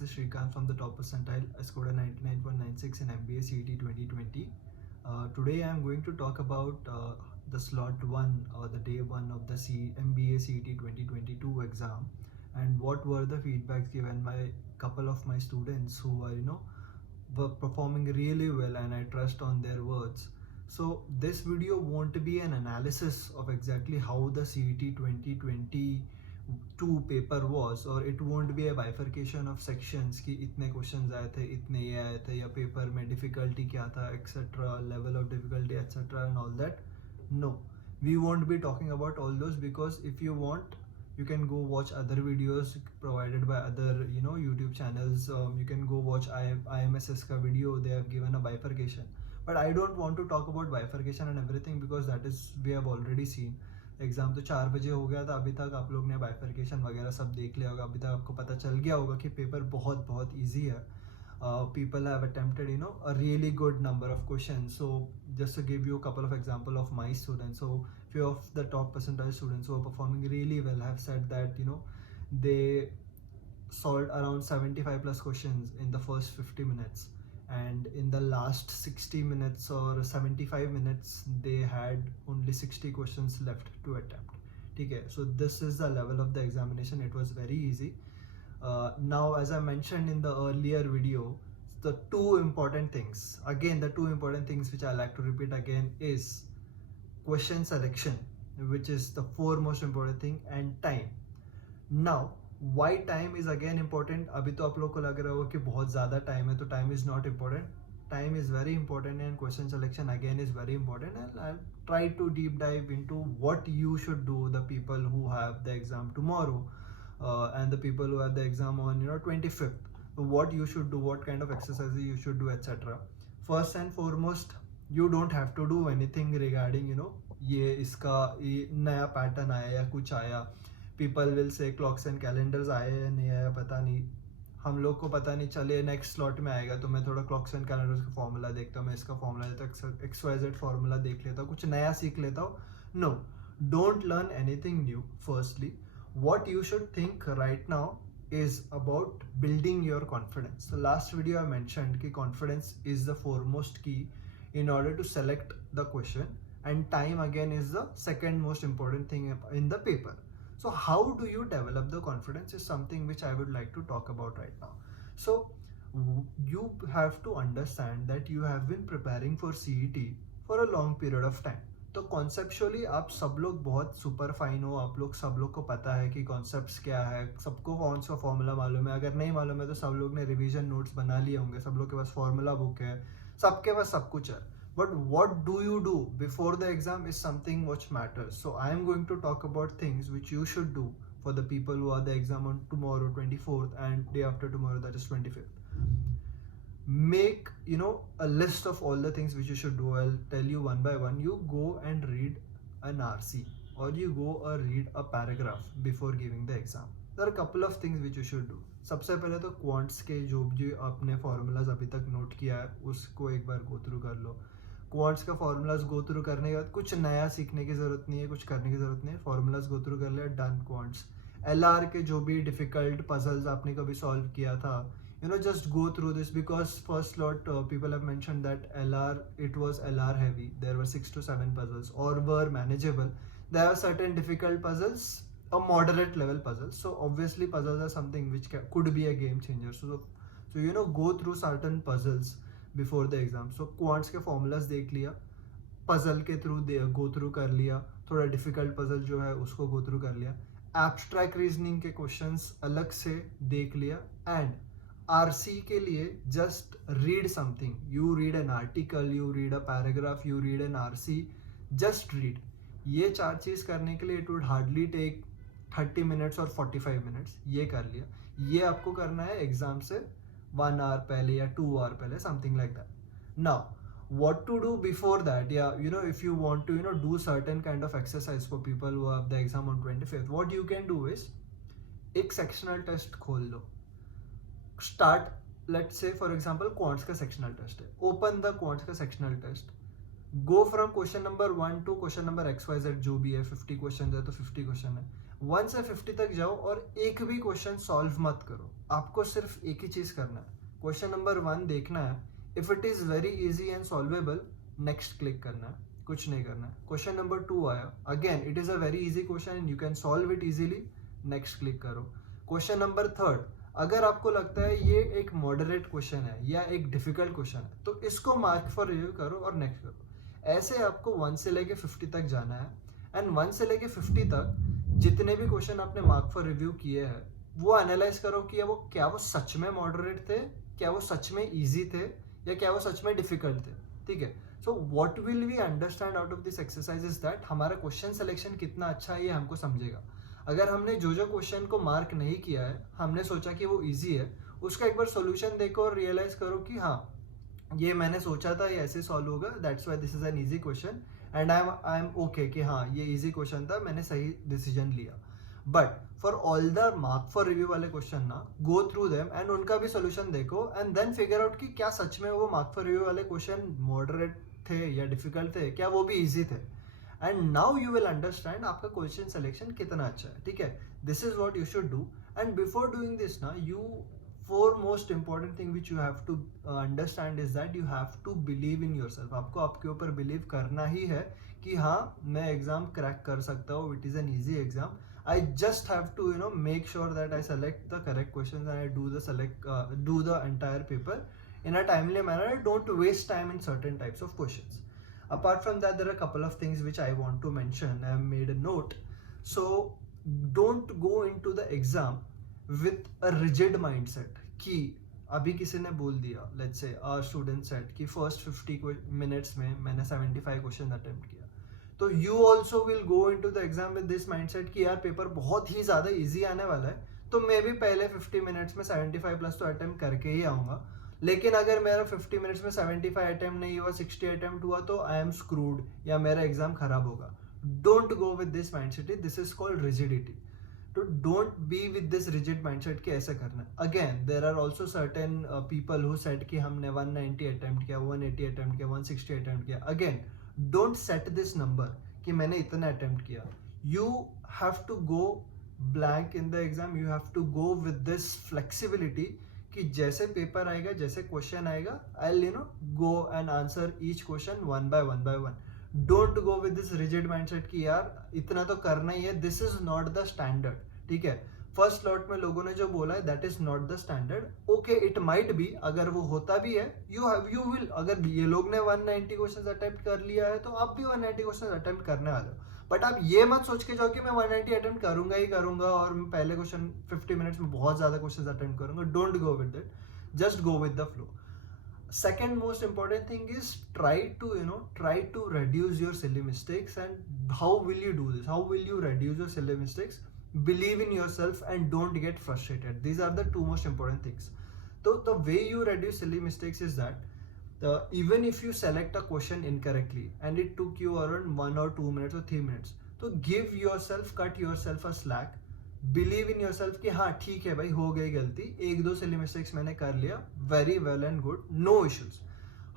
this is Shrikant from the top percentile. I scored a 99.96 in MBA CET 2020. Today I am going to talk about the slot 1 or the day 1 of the MBA CET 2022 exam, and what were the feedbacks given by couple of my students who are were performing really well, and I trust on their words. So this video won't be an analysis of exactly how the CET 2022 paper was, or it won't be a bifurcation of sections कि इतने questions आए थे, इतने ये आए थे, या paper में difficulty क्या था, etc., level of difficulty, etc., and all that. No, we won't be talking about all those, because if you want, you can go watch other videos provided by other YouTube channels. You can go watch IMSS ka video. They have given a bifurcation, but I don't want to talk about bifurcation and everything, because that is we have already seen. Exam तो 4 बजे हो गया था, अभी तक आप लोग ने बाइफर्केशन वगैरह सब देख लिया होगा, अभी तक आपको पता चल गया होगा कि पेपर बहुत बहुत ईजी है. People have attempted a really good number of questions. So just to give you a couple of example of my students, so few of the top percentile students who are performing really well have said that they solved around 75 plus questions in the first 50 minutes, and in the last 60 minutes or 75 minutes they had only 60 questions left to attempt. Okay, so this is the level of the examination. It was very easy. Now, as I mentioned in the earlier video, the two important things which I like to repeat again is question selection, which is the foremost important thing, and time. Now, why time is again important? अभी तो आप लोग को लग रहा होगा कि बहुत ज़्यादा टाइम है, तो time is not important. Time is very important, and question selection again is very important, and I'll try to deep dive into what you should do, the people who have the exam tomorrow, and the people who have the exam on 25th. So what you should do, what kind of exercises you should do, etc. First and foremost, you don't have to do anything regarding ये इसका ये नया pattern आया या कुछ आया. People will say clocks and calendars आए या नहीं आया पता नहीं, हम लोग को पता नहीं. चले नेक्स्ट स्लॉट में आएगा तो मैं थोड़ा clocks and calendars का फॉर्मूला देखता हूँ, मैं इसका फॉर्मूला लेता हूँ, XYZ फॉर्मूला देख लेता हूँ, कुछ नया सीख लेता हूँ. No, don't learn anything new. Firstly, what you should think right now is about building your confidence. So last video I mentioned कि confidence is the foremost key in order to select the question, and time again is the second most important thing in the paper. So how do you develop the confidence is something which I would like to talk about right now. So you have to understand that you have been preparing for CET for a long period of time. तो conceptually आप सब लोग बहुत super fine हो, आप लोग सब लोग को पता है कि कॉन्सेप्ट्स क्या है, सबको कौन सा फॉर्मूला मालूम है. अगर नहीं मालूम है तो सब लोग ने रिवीजन नोट्स बना लिए होंगे, सब लोग के पास फॉर्मूला बुक है, सबके पास सब कुछ है. But what do you do before the exam is something which matters. So I am going to talk about things which you should do for the people who are the exam on tomorrow 24th and day after tomorrow, that is 25th. Make a list of all the things which you should do. I'll tell you one by one. You go and read an RC, or you go or read a paragraph before giving the exam. There are a couple of things which you should do. सबसे पहले तो quants के जो भी आपने formulas अभी तक note किया है उसको एक बार गो थ्रू कर लो. क्वांट्स का फॉर्मूलाज गो थ्रू करने के बाद कुछ नया सीखने की ज़रूरत नहीं है, कुछ करने की ज़रूरत नहीं है. फॉर्मूलाज गो थ्रू कर लिया, डन. क्वांट्स LR के जो भी डिफ़िकल्ट पजल्स आपने कभी सॉल्व किया था, just go through this, because first lot people have mentioned that it was LR heavy. There were 6 to 7 puzzles, or were manageable. There are certain difficult puzzles, a moderate level puzzles. So obviously puzzles are something which could be a game changer. So go through certain puzzles before the exam. So quants के formulas देख लिया, puzzle के through go through कर लिया, थोड़ा difficult puzzle जो है उसको go through कर लिया, abstract reasoning के questions अलग से देख लिया, and RC के लिए just read something. You read an article, you read a paragraph, you read an RC, just read. ये 4 चीज़ करने के लिए it would hardly take 30 minutes or 45 minutes. ये कर लिया. ये आपको करना है एग्जाम से 1 hour पहले या 2 hour पहले, something like that. Now, what to do before that? Yeah, if you want to do certain kind of exercise for people who have the exam on 25th, what you can do is एक sectional test खोल लो. Start, let's say for example quants का sectional test है, open the quants का sectional test, go from question number 1 to question number XYZ जो भी है, 50 question है तो 50 क्वेश्चन है, 1 से 50 तक जाओ और एक भी क्वेश्चन सॉल्व मत करो, आपको सिर्फ एक ही चीज करना है, क्वेश्चन नंबर 1 देखना है, if it is very easy and solvable next click करना है, कुछ नहीं करना है। क्वेश्चन नंबर 2 आया, again it is a very easy question and you can solve it easily, next click करो। क्वेश्चन नंबर 3, अगर आपको लगता है ये एक मॉडरेट क्वेश्चन है या एक डिफिकल्ट क्वेश्चन है तो इसको मार्क फॉर रिव्यू करो और नेक्स्ट करो। ऐसे आपको 1 से लेके 50 तक जाना है एंड 1 से लेके 50 तक जितने भी क्वेश्चन आपने मार्क फॉर रिव्यू किए हैं वो एनालाइज करो कि क्या वो सच में मॉडरेट थे, क्या वो सच में इजी थे, या क्या वो सच में डिफिकल्ट थे। ठीक है, so what will we understand out of this exercise is that हमारा क्वेश्चन सिलेक्शन कितना अच्छा है ये हमको समझेगा। अगर हमने जो क्वेश्चन को मार्क नहीं किया है, हमने सोचा कि वो इजी है, उसका एक बार सॉल्यूशन देखो और रियलाइज करो कि हाँ ये मैंने सोचा था ये ऐसे सॉल्व होगा, that's why this is an easy question and I am okay कि हाँ ये इजी क्वेश्चन था, मैंने सही डिसीजन लिया। But for all the mark for review वाले क्वेश्चन ना, गो थ्रू देम एंड उनका भी सोल्यूशन देखो एंड देन फिगर आउट कि क्या सच में वो मार्क फॉर रिव्यू वाले क्वेश्चन मॉडरेट थे या डिफिकल्ट थे, क्या वो भी इजी थे। And now you will understand आपका क्वेश्चन सिलेक्शन कितना अच्छा है। ठीक है, this is what you should do and before doing this ना, you four most important thing which you have to understand is that you have to believe in yourself. आपको आपके ऊपर बिलीव करना ही है कि हाँ मैं एग्जाम क्रैक कर सकता हूँ, it is an easy exam. I just have to make sure that I select the correct questions and I do the entire paper in a timely manner. Don't waste time in certain types of questions. Apart from that, there are a couple of things which I want to mention. I have made a note. So don't go into the exam with a rigid mindset कि अभी किसी ने बोल दिया, let's say our student said कि first 50 minutes में मैंने 75 question attempt किया, तो you also will go into the exam with this mindset कि यार पेपर बहुत ही ज्यादा इजी आने वाला है, तो मैं भी पहले 50 मिनट्स में 75 प्लस तो अटेम्प्ट करके ही आऊंगा। लेकिन अगर मेरा 50 मिनट्स में 75 अटेम्प्ट नहीं हुआ, 60 अटेम्प्ट हुआ, तो आई एम स्क्रूड या मेरा एग्जाम खराब होगा। Don't go with this mindset, this is called rigidity. तो don't be with this rigid mindset कि ऐसा करना है। Again there are also certain people who said कि हमने 190 अटेम्प्ट किया, 180 अटेम्प्ट किया, 160 अटेम्प्ट किया। Again don't set this number कि मैंने इतना अटेम्प्ट किया। You have to go blank in the exam, you have to go with this flexibility कि जैसे पेपर आएगा, जैसे क्वेश्चन आएगा, I will go and answer each question one by one. Don't go with this rigid mindset कि यार इतना तो करना ही है, this is not the standard. ठीक है, फर्स्ट स्लॉट में लोगों ने जो बोला है that is not the standard. Okay, it might be, अगर वो होता भी है, यू विल, अगर ये लोग ने 190 क्वेश्चंस अटेम्प्ट कर लिया है तो आप भी 190 क्वेश्चंस अटेम्प्ट करने वाले हो। बट आप ये मत सोच के जाओ कि मैं 190 अटेम्प्ट करूंगा ही करूंगा और मैं पहले क्वेश्चन 50 मिनट्स में बहुत ज्यादा क्वेश्चंस अटेम्प्ट करूंगा। Don't go with that, just go with the flow. Second most important thing is try to reduce your silly mistakes. And how will you do this? How will you reduce your silly mistakes? Believe in yourself and don't get frustrated. These are the two most important things. So the way you reduce silly mistakes is that even if you select a question incorrectly and it took you around 1 or 2 minutes or 3 minutes, so cut yourself a slack. Believe in yourself कि हाँ ठीक है भाई, हो गई गलती, 1-2 silly mistakes मैंने कर लिया, very well and good, no issues.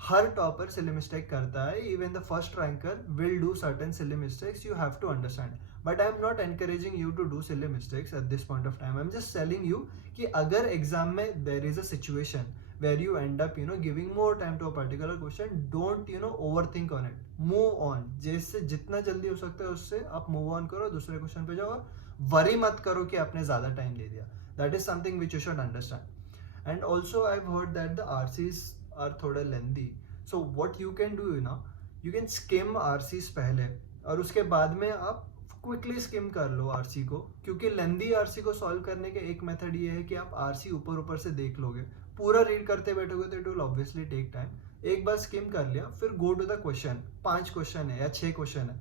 हर टॉपर सिली मिस्टेक करता है, even the first ranker will do certain silly mistakes, you have to understand. But I am not encouraging you to do silly mistakes at this point of time. I am just telling you कि अगर exam में there is a situation where you end up giving more time to a particular question, don't overthink on it, move on। जैसे जितना जल्दी हो सकता है उससे आप मूव ऑन करो, दूसरे क्वेश्चन पे जाओ और वरी मत करो कि आपने ज्यादा टाइम ले दिया। That is something which you should understand. And also I have heard that the RCs are थोड़ा lengthy, so what you can do you can skim RCs पहले और उसके बाद में आप क्विकली स्किम कर लो आरसी को, क्योंकि लेंदी आरसी को सॉल्व करने के एक मेथड ये है कि आप आरसी ऊपर से देख लोगे, पूरा रीड करते बैठोगे तो it will obviously take time. एक बार स्किम कर लिया, फिर go to the question. 5 question है या 6 क्वेश्चन है,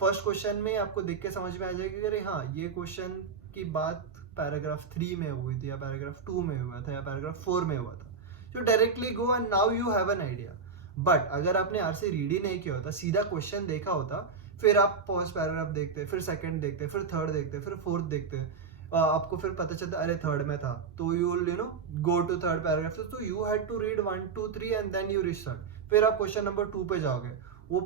फर्स्ट क्वेश्चन में आपको देख के समझ में आ जाएगी कि अरे हाँ ये क्वेश्चन की बात पैराग्राफ 3 में हुई थी या पैराग्राफ 2 में हुआ था या पैराग्राफ 4 में हुआ था। तो directly go and now you have an idea. But अगर आपने आरसी रीड ही नहीं किया होता, सीधा क्वेश्चन देखा होता, फिर आप फर्स्ट पैराग्राफ देखते, फिर सेकंड देखते, फिर थर्ड देखते, फिर फोर्थ देखते, आपको फिर पता चलता अरे थर्ड में था, तो you will go to third paragraph. तो you had to read 1 2 3 and then you reach third. फिर आप क्वेश्चन नंबर 2 पे जाओगे, वो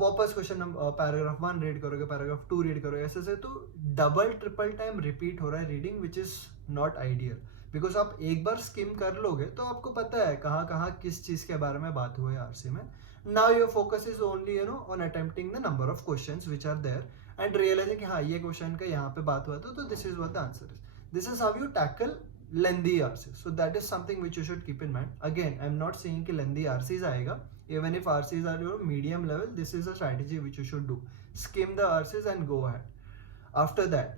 वापस क्वेश्चन पैराग्राफ 1 रीड करोगे, पैराग्राफ 2 रीड करोगे, ऐसे से तो डबल ट्रिपल टाइम रिपीट हो रहा है reading, which is not ideal. Because आप एक बार स्किम कर लोगे तो आपको पता है कहाँ कहाँ किस चीज के बारे में बात हुई है आरसी में। Now your focus is only on attempting the number of questions which are there and realising कि हाँ ये क्वेश्चन का यहाँ पे बात हुआ था, तो this is what the answer is. This is how you tackle lengthy RCs. So that is something which you should keep in mind. Again, I'm not saying कि lengthy RCs आएगा. Even if RCs are your medium level, this is a strategy which you should do. Skim the RCs and go ahead. After that,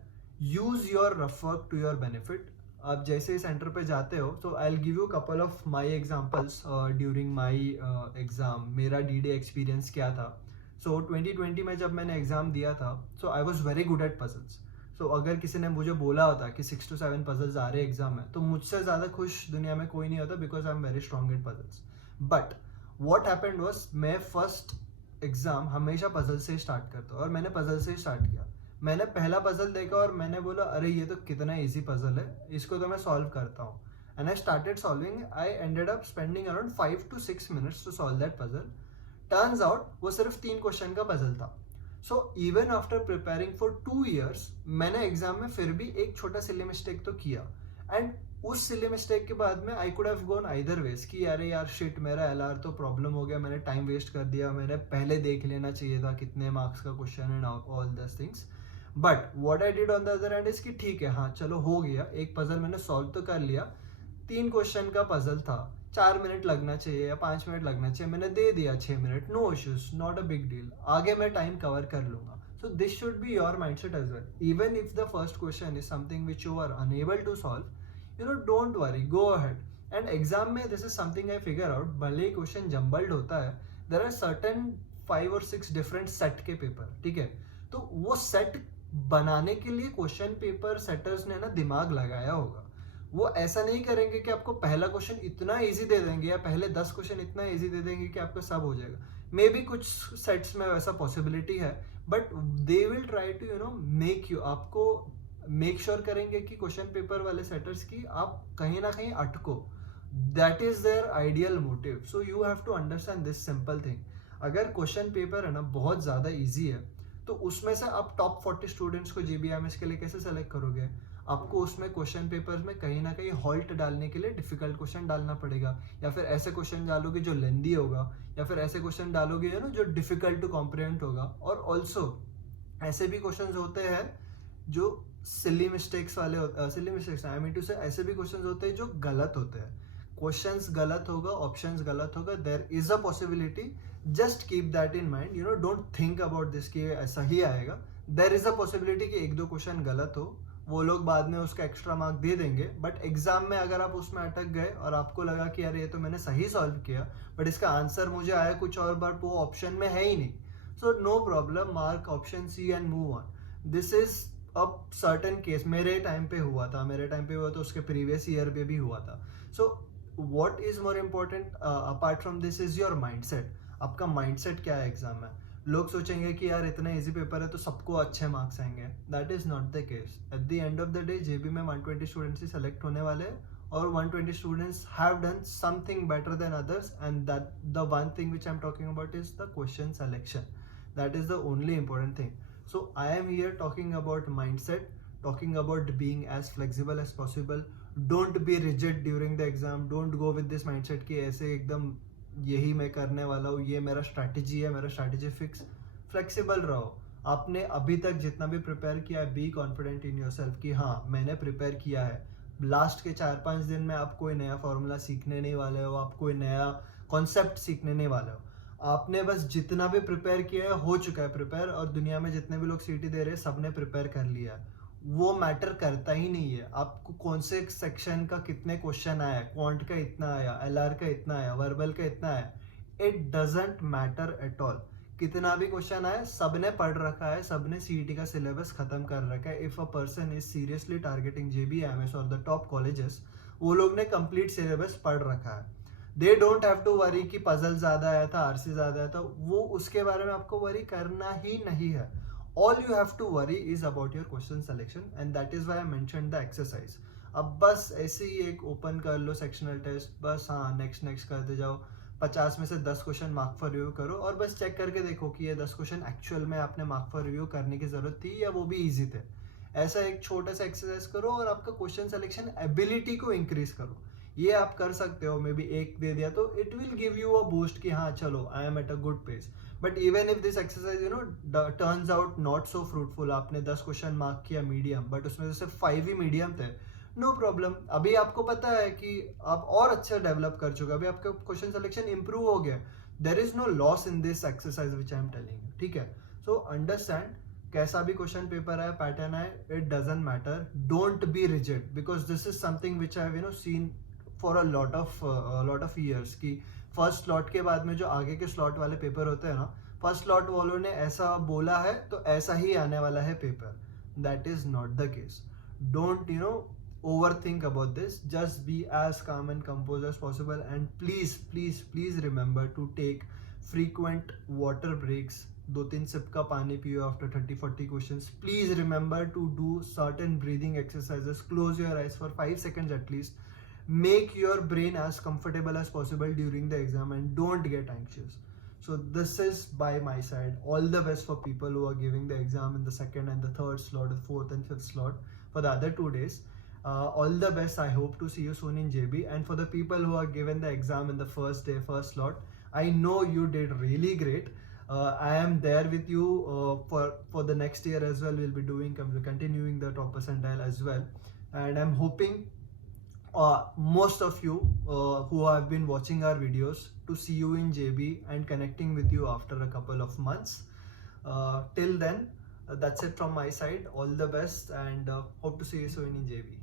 use your rough work to your benefit. आप जैसे ही centre पे जाते हो, so I'll give you a couple of my examples during my exam. मेरा DD experience क्या था? So 2020 में जब मैंने एग्जाम दिया था, so I was very good at puzzles. So अगर किसी ने मुझे बोला होता कि 6 to 7 पजल्स आ रहे एग्जाम में, तो मुझसे ज़्यादा खुश दुनिया में कोई नहीं होता, because I am very strong in puzzles. But what happened was, मैं फर्स्ट एग्जाम हमेशा पजल से स्टार्ट करता हूँ, और मैंने पजल से स्टार्ट किया। मैंने पहला पजल देखा और मैंने बोला अरे ये तो कितना ईजी पजल है, इसको तो मैं सॉल्व करता हूँ। And I started solving. I ended up spending around 5 to 6 minutes to solve that puzzle. Turns out वो सिर्फ 3 क्वेश्चन का पजल था। So even after preparing for 2 years, मैंने एग्जाम में फिर भी एक छोटा सिली मिस्टेक तो किया। एंड उस सिली मिस्टेक के बाद में I could have gone either ways कि अरे यार शिट, मेरा LR तो प्रॉब्लम हो गया, मैंने टाइम वेस्ट कर दिया, मैंने पहले देख लेना चाहिए था कितने मार्क्स का क्वेश्चन एंड ऑल दस things. But what I did on the other and is कि ठीक है, हाँ चलो हो गया, एक पजल मैंने सॉल्व तो कर लिया। 3 क्वेश्चन का पजल था, 4 मिनट लगना चाहिए या 5 मिनट लगना चाहिए, मैंने दे दिया 6 minute, no issues, not a big deal, आगे मैं टाइम कवर कर लूंगा। So this should be your mindset as well. Even if the first question is something which you are unable to solve, don't worry, go ahead. And exam में this is something I figure out, भले ही question jumbled होता है, there are certain 5 or 6 different set के paper, ठीक है। तो वो सेट बनाने के लिए क्वेश्चन पेपर सेटर्स ने ना दिमाग लगाया होगा। वो ऐसा नहीं करेंगे कि आपको पहला क्वेश्चन इतना इजी दे देंगे या पहले 10 क्वेश्चन इतना इजी दे देंगे कि आपका सब हो जाएगा। मे बी कुछ सेट्स में वैसा पॉसिबिलिटी है, but they will try to make you, आपको मेक श्योर करेंगे कि क्वेश्चन पेपर वाले सेटर्स की आप कहीं ना कहीं अटको। That is there ideal motive. So you have to understand this simple thing. अगर क्वेश्चन पेपर है ना बहुत ज़्यादा ईजी है, तो उसमें से आप टॉप 40 स्टूडेंट्स को GBMS के लिए कैसे सेलेक्ट करोगे? आपको उसमें क्वेश्चन पेपर्स में कहीं ना कहीं हॉल्ट डालने के लिए डिफिकल्ट क्वेश्चन डालना पड़ेगा, या फिर ऐसे क्वेश्चन डालोगे जो लेंदी होगा, या फिर ऐसे क्वेश्चन डालोगे जो डिफिकल्ट टू कॉम्प्रिहेंड होगा। और ऑल्सो ऐसे भी क्वेश्चन होते हैं जो सिली मिस्टेक्स वाले silly mistakes I mean to say ऐसे भी क्वेश्चन होते हैं जो गलत होते हैं। क्वेश्चंस गलत होगा, ऑप्शंस गलत होगा, there is a possibility, just keep that in mind, don't think about this कि ऐसा ही आएगा। देयर इज अ पॉसिबिलिटी कि 1-2 क्वेश्चन गलत हो, वो लोग बाद में उसका एक्स्ट्रा मार्क दे देंगे। बट एग्जाम में अगर आप उसमें अटक गए और आपको लगा कि यार ये तो मैंने सही सॉल्व किया, बट इसका आंसर मुझे आया कुछ और, बट वो ऑप्शन में है ही नहीं, so no problem, mark option C and move on. This is a certain case, मेरे टाइम पे हुआ था, तो उसके प्रीवियस ईयर पे भी हुआ था। So what is more important apart from this is your mindset. आपका माइंडसेट क्या है एग्जाम में? लोग सोचेंगे कि यार इतना इजी पेपर है तो सबको अच्छे मार्क्स आएंगे, that is not the case. At the end of the day JB में 120 स्टूडेंट्स ही सेलेक्ट होने वाले हैं, और 120 students have done something better than others, and that the one thing which I am talking about is the question selection. That is the only important thing. So I am here talking about mindset, talking about being as flexible as possible. Don't be rigid during the exam. Don't go with this mindset कि ऐसे एकदम यही मैं करने वाला हूँ, ये मेरा स्ट्रैटेजी है, मेरा स्ट्रैटेजी फिक्स। फ्लेक्सिबल रहो। आपने अभी तक जितना भी प्रिपेयर किया है, बी कॉन्फिडेंट इन योरसेल्फ कि हाँ मैंने प्रिपेयर किया है। लास्ट के 4-5 दिन में आप कोई नया फॉर्मूला सीखने नहीं वाले हो, आप कोई नया कॉन्सेप्ट सीखने नहीं वाले हो। आपने बस जितना भी प्रिपेयर किया है हो चुका है प्रिपेयर, और दुनिया में जितने भी लोग CT दे रहे हैं सबने प्रिपेयर कर लिया है। वो मैटर करता ही नहीं है आपको कौन से सेक्शन का कितने क्वेश्चन आया, क्वांट का इतना आया, LR का इतना आया, वर्बल का इतना आया, it doesn't matter at all. कितना भी क्वेश्चन आए, सबने पढ़ रखा है, सबने CET का सिलेबस खत्म कर रखा है। If a person is seriously targeting JBMS और द टॉप कॉलेजेस, वो लोग ने कंप्लीट सिलेबस पढ़ रखा है। They don't have to worry कि पजल ज्यादा आया था, RC ज्यादा आया था, वो उसके बारे में आपको वरी करना ही नहीं है। All you have to worry is about your question selection, and that is why I mentioned the exercise. अब बस ऐसे ही एक ओपन कर लो सेक्शनल टेस्ट, बस हाँ नेक्स्ट करते जाओ, 50 में से 10 क्वेश्चन मार्क फॉर रिव्यू करो और बस चेक करके देखो कि ये 10 क्वेश्चन एक्चुअल में आपने मार्क फॉर रिव्यू करने की जरूरत थी या वो भी ईजी थे। ऐसा एक छोटा सा एक्सरसाइज करो और आपका क्वेश्चन सिलेक्शन एबिलिटी को इंक्रीज करो। ये आप कर सकते हो, मे बी एक दे दिया तो it will give you a boost कि हाँ चलो I am at a good pace. But even if this exercise turns out not so fruitful, आपने 10 क्वेश्चन मार्क किया मीडियम बट उसमें से 5 ही मीडियम थे, नो प्रॉब्लम। अभी आपको पता है कि आप और अच्छा डेवलप कर चुके, अभी आपका क्वेश्चन सिलेक्शन इंप्रूव हो गया। There is no loss in this exercise which I am telling you, ठीक है। सो अंडरस्टैंड, कैसा भी क्वेश्चन पेपर है, पैटर्न है, it doesn't matter, don't be rigid, because this is something which I seen for a lot of years कि first slot के बाद में जो आगे के स्लॉट वाले पेपर होते हैं ना, फर्स्ट स्लॉट वालों ने ऐसा बोला है तो ऐसा ही आने वाला है paper. That is not the case. Don't overthink about this. Just be as calm and composed as possible, and please remember to take frequent water breaks. 2-3 sip का पानी पियो after 30-40 questions. Please remember to do certain breathing exercises. Close your eyes for 5 seconds at least. Make your brain as comfortable as possible during the exam and don't get anxious. So this is by my side. All the best for people who are giving the exam in the second and the third slot, the fourth and fifth slot for the other 2 days. All the best. I hope to see you soon in JB. And for the people who are given the exam in the first day, first slot, I know you did really great. I am there with you for the next year as well. We'll be continuing the top percentile as well. And I'm hoping most of you who have been watching our videos to see you in JB and connecting with you after a couple of months. Till then, that's it from my side. All the best and hope to see you soon in JB.